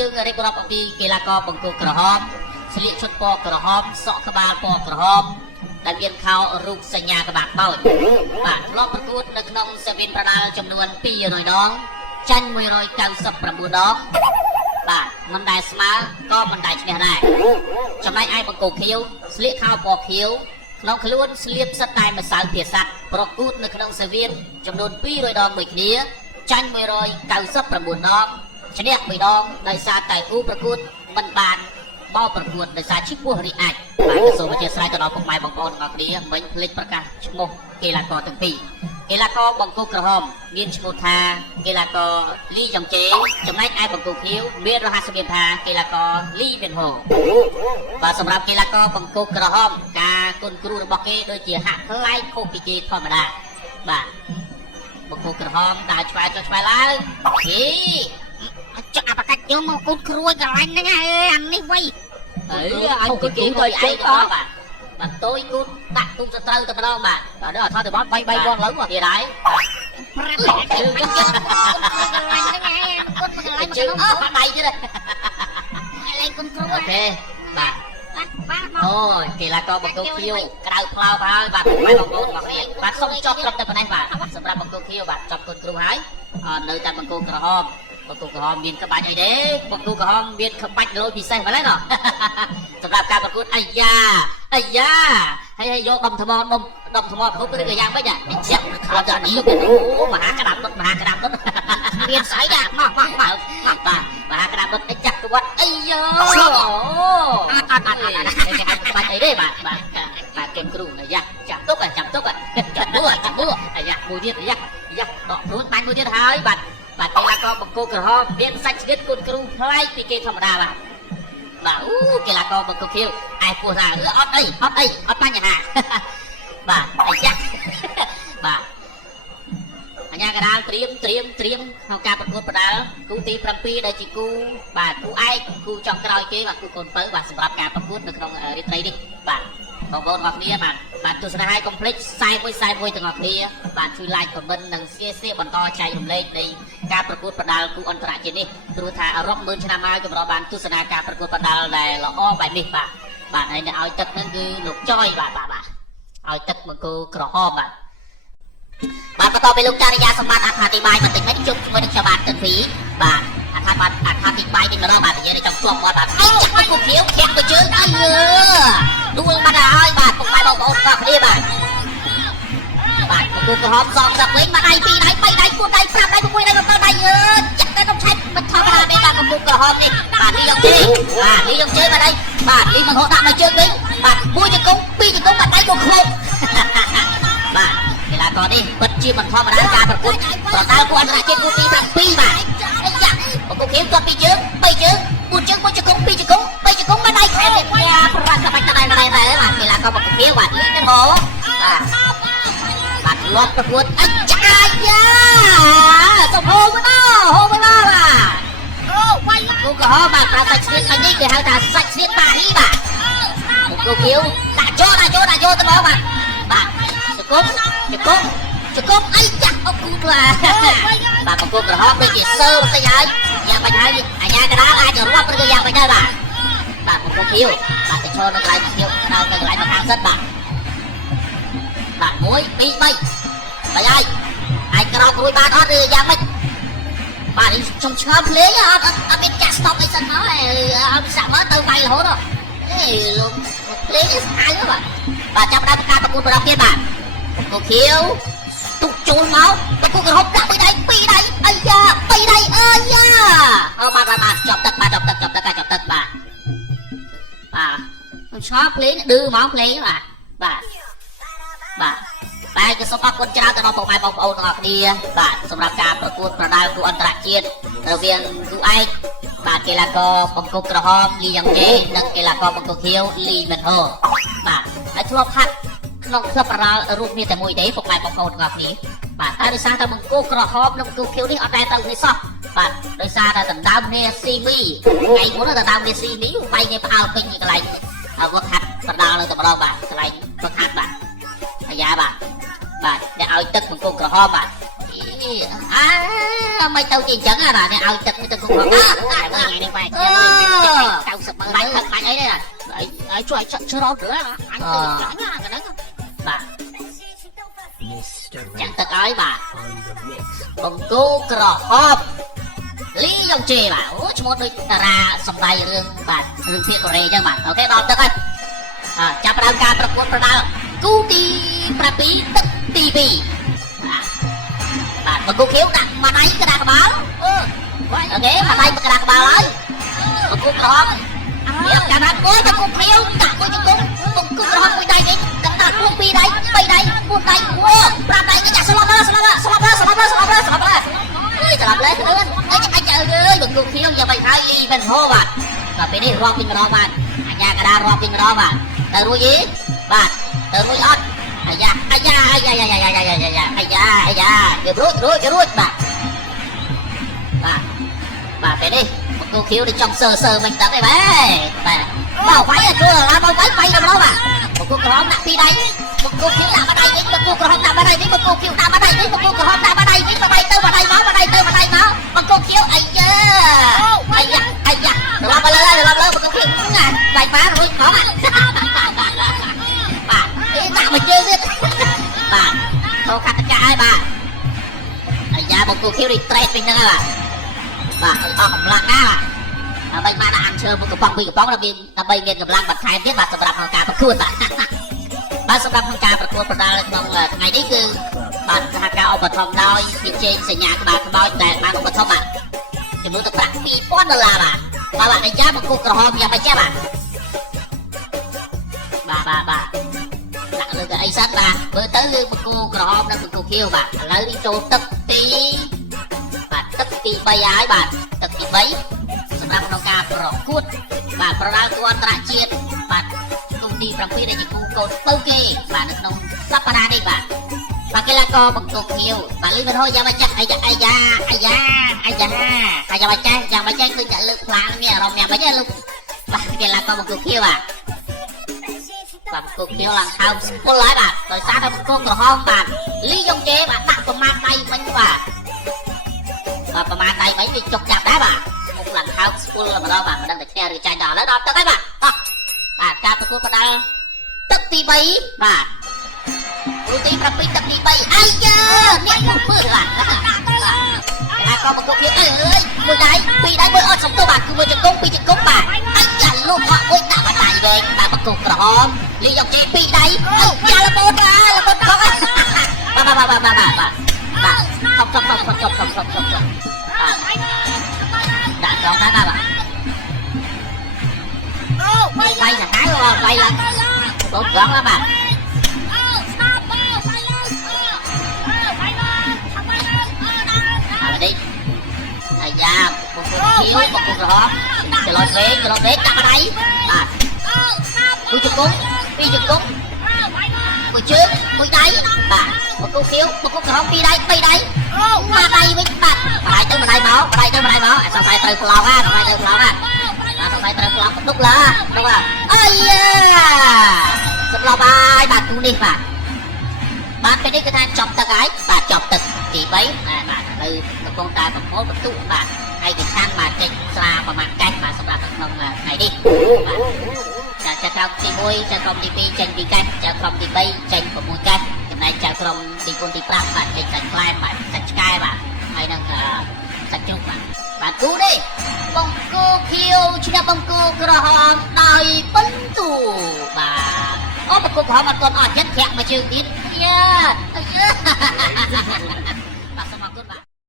យើងរៀបរាប់អំពីកីឡាករបង្គោលក្រហមស្លៀកឈុតពណ៌ក្រហមសក់ក្បាលពណ៌ក្រហមដែលមានខោរូបសញ្ញាក្បាលបោចបាទធ្លាប់ប្រកួតនៅក្នុងសេវីនប្រដាល់ចំនួន200ដងចាញ់199ដងបាទមិនដែលស្មើក៏មិនដែលឈ្នះដែរចំណែកឯបង្គោលខៀវស្លៀកខោពណ៌ខៀវក្នុងខ្លួនស្លៀកសិតតែម្សៅភាសាប្រកួតនៅក្នុងសេវីនចំនួន200ដងមួយគ្នាចាញ់199ដងឈ្នះ1ដងដោយសារតែគូប្រកួតមិនបានបោប្រកួតដោយសារឈ្មោះរីអាចបាទសូមអធិស្ឋានទៅដល់ពុកម៉ែបងប្អូនទាំងអស់គ្នាមិញភ្លេចប្រកាសឈ្មោះកីឡាករទាំងពីរកីឡាករបង្គោលក្រហមមានឈ្មោះថាកីឡាករលីយ៉ុងជេចំណែកឯបង្គោលខៀវមានរហស្សនាមថាកីឡាករលីវិនហូបាទសម្រាប់កីឡាករបង្គោលក្រហមការគុនគ្រូរបស់គេដូចជាហាក់ថ្លៃខុសពីគេធម្មតាបាទបង្គោលក្រហមដើរឆ្វែចុះឆ្វែឡើងហីចាក់អបកាច់យកមកគុនគ្រួយកន្លែងហ្នឹងហើយអានេះវៃអញគុនគ្រូទៅឯងបាទបាទតូចគូដាក់ទូសត្រូវតែម្ដងបាទបាទដល់អត់ទៅបត់3 4លើទៀតហើយ5ជើងកន្លែងហ្នឹងគុនកន្លែងជើងបាត់ដៃទៀតកន្លែងគុនគ្រូអូខេបាទអូកីឡាករបង្គោលខៀវក្រៅផ្លោបហើយបាទបងប្អូនរបស់គ្នាបាទសូមចប់ត្រឹមតែប៉ុណ្ណេះបាទសម្រាប់បង្គោលខៀវបាទចប់គុនគ្រូហើយនៅតែបង្គោលក្រហមបង្គោលក្រហមមានក្បាច់អីទេបង្គោលក្រហមមានក្បាច់លយពិសេសម្ល៉េះណោះសម្រាប់ការប្រកួតអាយ៉ាហើយយកដុំថ្មគ្រប់ឬក៏យ៉ាងម៉េចចាក់ខោចាក់នេះអូមហាក្តាប់ដុតមានស្អីដាក់មកបាទមហាក្តាប់ដុតចាក់ក្បាច់អាយ៉ាអត់ក្បាច់អីទេបាទគេគ្រូអាយ៉ាចាប់ទុកចាប់បួអាយ៉ាមួយទៀតអាយ៉ាដកព្រួតបាញ់មួយទៀតហើយបាទកីឡាករបង្គោលក្រហមមានសាច់ស្ងៀតគុនគ្រូប្លែកពីគេធម្មតាបាទអូកីឡាករបង្គោលខៀវឯពោះថាអត់បញ្ហាបាទអាយ៉ាបាទអញ្ញាកដាលត្រៀមក្នុងការប្រកួតបដាល់គូទី7ដែលជាគូបាទគូឯកគូចុងក្រោយគេបាទគូកូនពៅបាទសម្រាប់ការប្រកួតនៅក្នុងរាត្រីនេះបាទបងប្អូនអរគ្នាបាទទស្សនាឲ្យកុំភ្លេច41ទាំងអស់គ្នាបាទជួយ like comment និង share បន្តចែករំលែកនៃការប្រកួតបដាល់គូអន្តរជាតិនេះព្រោះថារាប់ម៉ឺនឆ្នាំហើយកម្របានទស្សនាការប្រកួតបដាល់ដែលល្អបែបនេះបាទហើយអ្នកឲ្យទឹកហ្នឹងគឺលោកចយបាទឲ្យទឹកបង្គោលក្រហមបាទបន្ទាប់ពីលោកចារិយាសម្បត្តិអត្ថាធិប្បាយបន្តិចមកជុំជាមួយនឹងខ្ញុំបាទទឹកពីបាទអត្ថាធិប្បាយទីម្ដងបាទនិយាយទៅចង់ជាប់មាត់បាទអីចាក់បង្គោលខៀវធាក់ទៅជើងអីដួលបាត់ហើយបាទពុកម៉ែបងប្អូនទាំងគ្នាបាទបង្គោលក្រហមសងទឹកវិញមកដៃ2ដៃ3ដៃ4ដៃ5ដៃ6ដៃ7ដៃចាក់ទៅក្នុងឆែកមិនធម្មតាទេបាទបង្គោលក្រហមនេះបាទលីយ៉ុងជេបាទលីមិនហត់ដាក់មកជើងវិញបាទ1ជង្គង់2ជង្គង់បាត់ដៃមកខ្លួនបាទកីឡាករនេះពិតជាមិនធម្មតាការប្រកួតប្រដាល់គូអន្តរជាតិគូទី7បាទអីចាបង្គោលខៀវទាត់2ជើង3ជើង4ជើង1ជង្គង់2ជង្គង់3ជង្គង់បាត់ដៃខែនេះប្រវត្តិក្បាច់ដដែលបាទកីឡាករបង្គោលខៀវបាទលីទៅមកបាទលាប់ប្រកួតអីចាយ៉ាសុំហូបមកបាទគូក្រហមបាទប្រើសាច់ស្នៀតអីនេះគេហៅថាសាច់ស្នៀតប៉ារីបាទបង្គោលខៀវដាក់យកទៅមកបាទជង្គង់អីចាក់អុកគូបាទបង្គោលក្រហមដូចជាសើបន្តិចហើយយ៉ាងបាញ់ហើយអាញាកដាលអាចរាប់ឬក៏យ៉ាងបាញ់ដែរបាទបង្គោលខៀវបាទទៅឈរនៅកន្លែងខៀវដល់ទៅកន្លែងមកខាងសិតបាទ1 2 3បាយហើយអាចក្រោករួចបានអត់ឬយ៉ាងម៉េចបាទនេះខ្ញុំឆ្ងល់ភ្លេងអត់មានចាក់ stop អីសិនមកឲ្យពិសាក់មកទៅវាយរហូតលោកភ្លេងស្អាតបាទចាប់ដល់ការប្រកួតបន្តទៀតបាទបង្គោលខៀវទុកចូលមកបង្គោលក្រហមដាក់2ដៃអាយ៉ា3ដៃអាយ៉ាបាទចប់ទឹកបាទខ្ញុំឆ្ងល់ភ្លេងឌឺហ្មងភ្លេងបាទតែក៏សូមអរគុណច្រើនទៅដល់ពុកម៉ែបងប្អូនទាំងអស់គ្នាបាទសម្រាប់ការប្រកួតប្រដាល់គូអន្តរជាតិរវាងគូឯកបាទកីឡាករបង្គោលក្រហមលីយ៉ាងជេនិងកីឡាករបង្គោលខៀវលីមិនហូបាទហើយធ្លាប់ហាត់ក្នុងក្លឹបប្រដាល់រួមគ្នាតែមួយទេពុកម៉ែបងប្អូនទាំងអស់គ្នាបាទតែដោយសារតែបង្គោលក្រហមនិងបង្គោលខៀវនេះអត់ដែលទៅគ្នាសោះបាទដោយសារតែដណ្ដើមគ្នាស៊ីមីថ្ងៃមុនដណ្ដើមគ្នាស៊ីមីបែកគ្នាផ្អើលពេញកន្លែងវឹកហាត់ប្រដាល់នៅតែម្ដងបាទកន្លែងវឹកហាត់បាទអាយ៉ាបាទអ្នកឲ្យទឹកបង្គោលក្រហមបាទមិនទៅជាអញ្ចឹងណាអ្នកឲ្យទឹកបង្គោលក្រហមថ្ងៃនេះបែក chưa đâu nữa anh tự lắng nha cái đấy bà chẳng tất ấy bà bông cô cỏ hộp lý dòng chê bà ố chú một đôi ra xong tay bà rừng thiệt của rê chứ bà ok đón tất ấy chạp đào caประกวด ประดา กูตีประปีตึกตีปีbà bông cô khiếu đặt mà đáy cái đạc báo ok mà đáy cái đạc báo ấy bông cô cỏ hộp Điệp cả đàn bố cho cùng khiếu Cả cô cho cùng Cùng cứ rõ quy đây đi Đừng đặt buông bi đây Bây đây Buông đây Wow Làm đây cái nhà Salop đó Salop đó Salop đó Salop đó Salop đó Salop đó Ôi trời làm lên cái nữa Anh trời ơi Bừng cùng khiếu Giờ mày hai ly bên hô bạn Và phía đây rộp kinh đó bạn Anh nhà cả đàn rộp kinh đó bạn Tờ nuôi gì Bạn Tờ nuôi ớt Ây da Ây da Ây da Ây da Ây da Ây da Ây da Ây da Cái rút bạn Bạn phía đây cô khiếu đi trong sờ mình tao đây bé bảo váy à chưa là bao váy bay đâu đó mà một cô crom nặng đi đấy một cô khiếu nặng ở đây đi một cô crom nặng ở đây đi một cô khiếu nặng ở đây đi một cô crom nặng ở đây đi vào đây tư vào đây máu vào đây tư vào đây máu một cô khiếu ấy chứ ấy da được làm lên một cô khiếu à vài phá rồi có à bà cái nặng mà chưa biết bà thô khát tất cả ai bà ấy da một cô khiếu đi trade mình nữa à bà không lạc á bây mà đã ăn chơi một cái bóng là biên là bây nghiên gặp lang bật khai biết bà sập đạp hàng cà bật khuôn bà sập đạp hàng cà bật khuôn bà mong là ngày đấy cứ bà hàng cà ông bật phòng đôi thì trên sân nhà của bà cái bao để bà ông bật phòng à thì muốn tập đặt pi $1 bà anh giá một cô cờ hòm nhà bà cha bà đặt được cái sát bà bữa tới lương một cô cờ hòm đang một cô kêu bà lấy đi trốn tập tí bà tập tí bay ái bà tập tí bayสำหรับน้องกาประกวดบาดประดาตัวตระเจียนบาดcông tyประเภทในกูโกนเต้าเกบาดน้องสัปปะดาได้บาดบาดกีฬากบังตกเหี่ยวบาดลื่นมันห้อยยามาจักไอ้ยามาแจ้งคือจะลึกพลางเนี่ยเราเนี่ยไม่ใช่ลึกบาดกีฬากบังตกเหี่ยวบังตกเหี่ยวหลังเท้าคนร้ายบาดโดยสารบังตกกระห้องบาดลียงเจบาดตักประมาณใดมันว่าประมาณใดไม่มีจกจับได้บาดlần thao school là mà đâu bạn đang được nghe được trai đỏ đó đó các bạn ca tôi cô đã tức tí bay bà tôi tí tập tức tí bay ai da nghe một bữa là con một cô kia ơi người đấy pi đấy bơi ơi sống tôi bạn cứ bơi chừng công bà anh chả luôn họ bơi tạo mà tài về bà bắt cục rồi lý dọc chế pi đấy ya là một không đã cho các bạn bay là cái rồi bay là tốt lắm các bạn đi thời gian một cuộc thiếu một cuộc rõ cho lôi về cắm ở đấy cúi chụp cúng cúi trước cúi đáy một cuộc thiếu một cuộc không đi đây mà đây với bạn lại tới mà đây máu sao phải từ phlau ha sao phải từ phlau một lúc là đúng không ơi sập lao bài bạn cũng đi bạn cái đấy cái than chọc ta gái bạn chọc tật thì mấy bạn từ con ta một mốt một tụ bạn hay thì sang mà chạy xa mà mang canh mà xong là không này đi chả không thì môi chả không thì pi tranh đi canh chả không thì bay tranh của môi canh hôm nay chả không thì con thì pram bạn tranh sạch climb bạn sạch sky bạn hay là sạch chung bạn cứu đi bông cô khiêu chỉ là bông cô cờ hòm đòi bấn tù bà một cuộc họp mà còn ọt nhất thẹn mà chưa biết